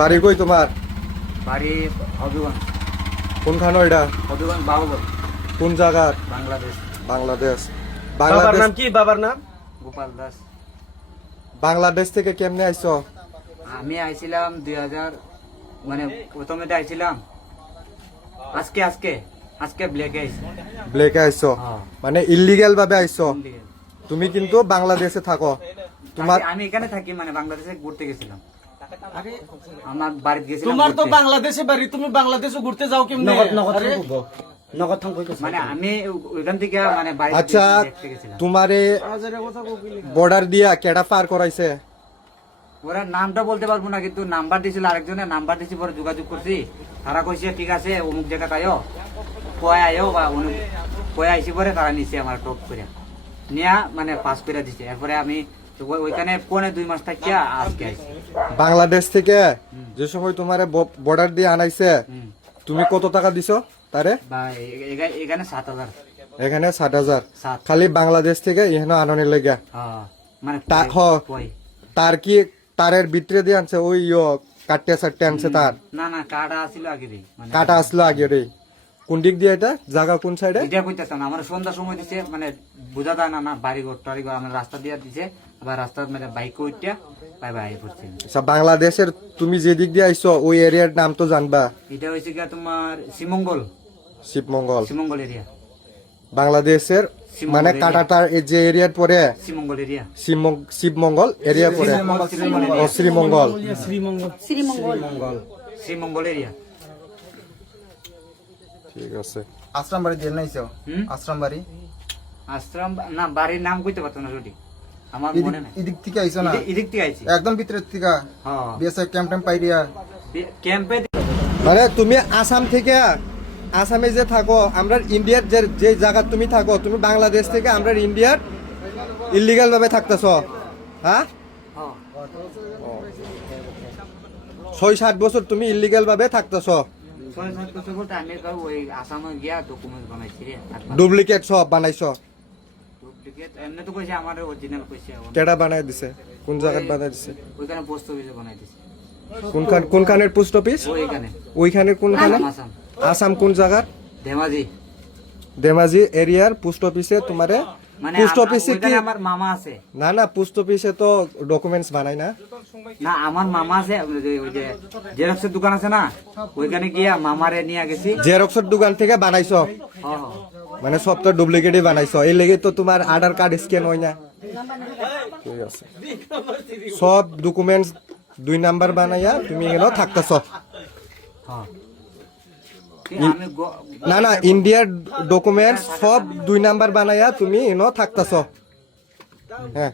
বাড়ি কই তোমার? বাড়ি হবিগঞ্জ। কোনখানে এটা? হবিগঞ্জ বাবুগঞ্জ। কোন জায়গার? বাংলাদেশ। বাংলাদেশ। বাবার বাংলাদেশ নাম কি? বাবার নাম গোপাল দাস। বাংলাদেশ থেকে কেমনে আইছো? আমি আইছিলাম 2000, মানে প্রথমে তো আইছিলাম আজকে আজকে আজকে ব্ল্যাকে আইছি। ব্লেকে আইছো? হ্যাঁ। মানে ইল্লিগ্যাল ভাবে আইছো? Illegal। তুমি কিন্তু বাংলাদেশে থাকো। তোমার আমি এখানে থাকি, মানে বাংলাদেশে ঘুরতে গেছিলাম। আমার বাড়িতে গেছিলাম তোমার তো ঘুরতে। বাংলাদেশে বাড়ি, তুমি বাংলাদেশে ঘুরতে যাও কেমনে? আরে, মানে আমি ওইখান থেকে মানে বাড়ি আচ্ছা, দেখতে গেছিলাম। তোমারে বর্ডার দিয়া কেডা পার করাইছে? ওরা নামটা বলতে পারবো না, কিন্তু নাম্বার দিয়েছিল আরেকজনের, নাম্বার দিয়েছি, পরে যোগাযোগ করছি। তারা কইছে ঠিক আছে অমুক জায়গা কায়ো কয় আয়ো বা কয় আইসি, পরে তারা নিচে আমার টপ করে নিয়া মানে পাস করে দিছে। এরপরে আমি ওইখানে 2.5 মাস থাকিয়া আজকে আইছি। বাংলাদেশ থেকে যে সময় তোমারে বর্ডার দিয়ে আনাইছে, হুম। তুমি কত টাকা দিছো তারে? বা এখানে 7,000। এখানে 60,000 7। খালি বাংলাদেশ থেকে এখানে আনানোর লেগে। মানে কয়। তার কি তারের ভিতরে দিয়ে আনছে? ওই কাটতে সাটতে আনছে তার? না না, কাটা আসিল আগে দিই, মানে কাটা আসলো আগে রে। কোন দিক দিয়ে এটা? জায়গা কোন সাইডে? এটা কইতেছ না, আমার সন্ধ্যার সময় দিছে, মানে বোঝা যায় না, না বাড়ি ঘর টাড়ি ঘর, আমার রাস্তা দিয়ে দিছে, আবার রাস্তা মানে বাইক উঠটা বাই বাই পড়ছে। আচ্ছা, বাংলাদেশের তুমি যে দিক দিয়ে আইছো ওই এরিয়ার নাম তো জানবা? এটা হয়েছে কি তোমার শিবমঙ্গল। শিবমঙ্গল। শিবমঙ্গল এরিয়া। বাংলাদেশের শিবমঙ্গল মানে area। কাটাটার যে এরিয়ার পরে শিবমঙ্গল এরিয়া। শিবমঙ্গল এরিয়া পরে। ও শ্রীমঙ্গল। শ্রীমঙ্গল এরিয়া। ঠিক আছে। আশ্রম বাড়ি দিয়ে নাইছো? হুম? আশ্রম বাড়ি আশ্রম না, বাড়ির নাম কইতে পারতো না সঠিক, আমার মনে নাই। এদিক থেকে আইছো না? এদিক থেকে আইছি। একদম ভিতরের থেকে হ্যাঁ, বিএসএফ ক্যাম্প টেম্প পাইরিয়া? ক্যাম্পে। মানে তুমি আসাম থেকে, আসামে যে থাকো, আমরা ইন্ডিয়ার যে জায়গা তুমি থাকো, তুমি বাংলাদেশ থেকে আমরা ইন্ডিয়ার ইলিগাল ভাবে থাকতেছ? হ্যাঁ, 6-7 বছর তুমি ইলিগাল ভাবে থাকতেছ। 6-7 বছর বলতে আমি ওই আসামে গিয়া ডকুমেন্ট বানাইছি রে। ডুপ্লিকেট সব বানাইছ? ডুপ্লিকেট এমনি তো কইছে, আমার অরিজিনাল কইছে। কেডা বানাই দিছে? কোন জায়গায় বানাই দিছে? ওইখানে পোস্ট অফিসে বানাই দিছে। কোনখানের পোস্ট অফিস? ওইখানে ওইখানে কোনখানে? আসাম। আসাম কোন জায়গার? ধেমাজি। ধেমাজি এরিয়ার পোস্ট অফিসে তোমারে? মানে পোস্ট অফিসে কি? ওইখানে আমার মামা আছে। না না, পোস্ট অফিসে তো ডকুমেন্টস বানাই না। না, আমার মামা আছে, ওই যে জেরক্সের দোকান আছে না, ওইখানে গিয়া মামারে নিয়ে গেছি। জেরক্সের দোকান থেকে বানাইছ? হ্যাঁ। মানে সব তো ডুপ্লিকেটই বানাইছো, এই লেগে তো তোমার আধার কার্ড স্ক্যান হয় না। ঠিক আছে, সব ডকুমেন্টস 2 নাম্বার বানাইয়া তুমি এখানে থাকতেছ? হ্যাঁ। আমি না না, ইন্ডিয়ার ডকুমেন্টস সব 2 নাম্বার বানাইয়া তুমি এখানে থাকতেছ? হ্যাঁ।